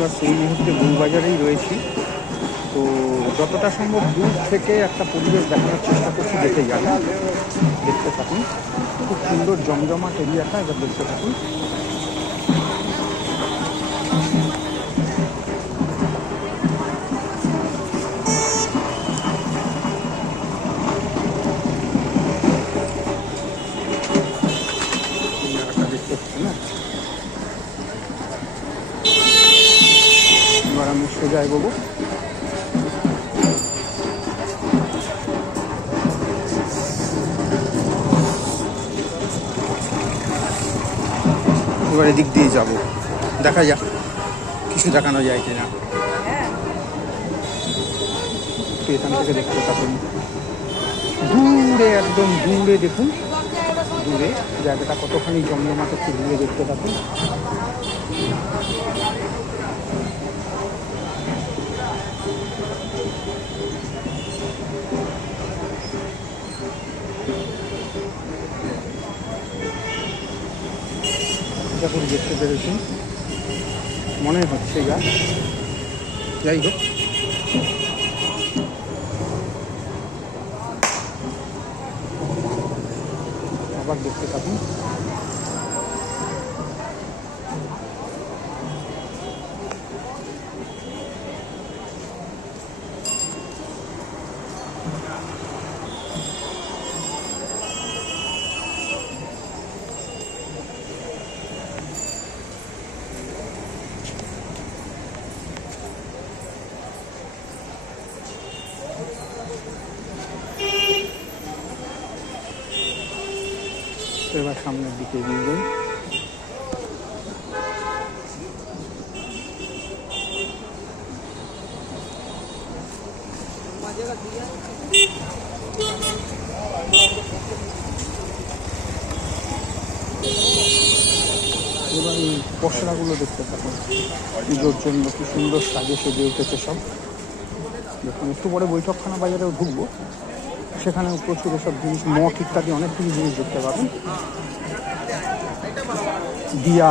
বাস সেই মুহূর্তে বউবাজারেই রয়েছি। তো যতটা সম্ভব দূর থেকে একটা পরিবেশ দেখানোর চেষ্টা করছি, দেখে যাবে দেখতে থাকুন। খুব সুন্দর জমজমাট এরিয়াটা এবার দেখতে থাকুন। সোজা এগোবো এবার এদিক দিয়ে যাব। দেখা যাক কিছু দেখানো যায় কিনা। এখান থেকে দেখতে থাকুন। দূরে, একদম দূরে দেখুন। দূরে, জায়গাটা কতখানি জমজমাট একটু দূরে দেখতে থাকুন। করি দেখতে পেরেছি। মনে হচ্ছে যা যাই হোক। আবার দেখতে থাকুন। এবার সামনের দিকে এগিয়ে যাই। এবার এই পশলাগুলো দেখতে থাকুন। পুজোর জন্য কি সুন্দর সাজে সেজে উঠেছে সব। দেখুন, একটু পরে বৈঠকখানা বাজারেও ঢুকবো। সেখানে প্রচুর সব জিনিস মঠ ইত্যাদি অনেক কিছু জিনিস দেখতে পাবেন। দিয়া,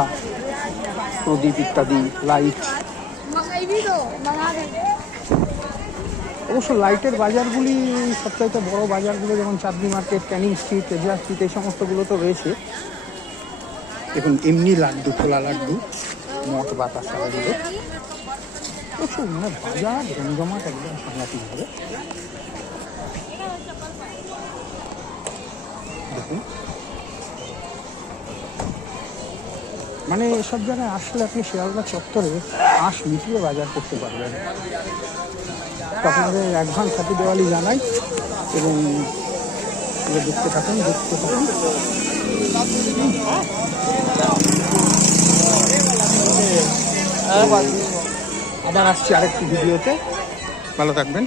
প্রদীপ ইত্যাদি, লাইট। অবশ্য লাইটের বাজারগুলি সবচাইতে বড় বাজারগুলো যেমন Chandni market canning street Ezra street এই সমস্তগুলো তো রয়েছে। দেখুন এমনি লাড্ডু খোলা লাড্ডু মঠ বাতাসা এগুলো প্রচুর মানে বাজার জমজমাট একদম সাংঘাতিক হবে দেখুন। মানে এসব জায়গায় আসলে আপনি শিয়ালদা চত্বরে আঁশ মিটিয়ে বাজার করতে পারবেন। আপনাদের অ্যাডভান্স হ্যাপি দেওয়ালি জানাই এবং দেখতে থাকুন দেখতে থাকুন। আবার আসছি আরেকটি ভিডিওতে। ভালো থাকবেন।